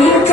Привет.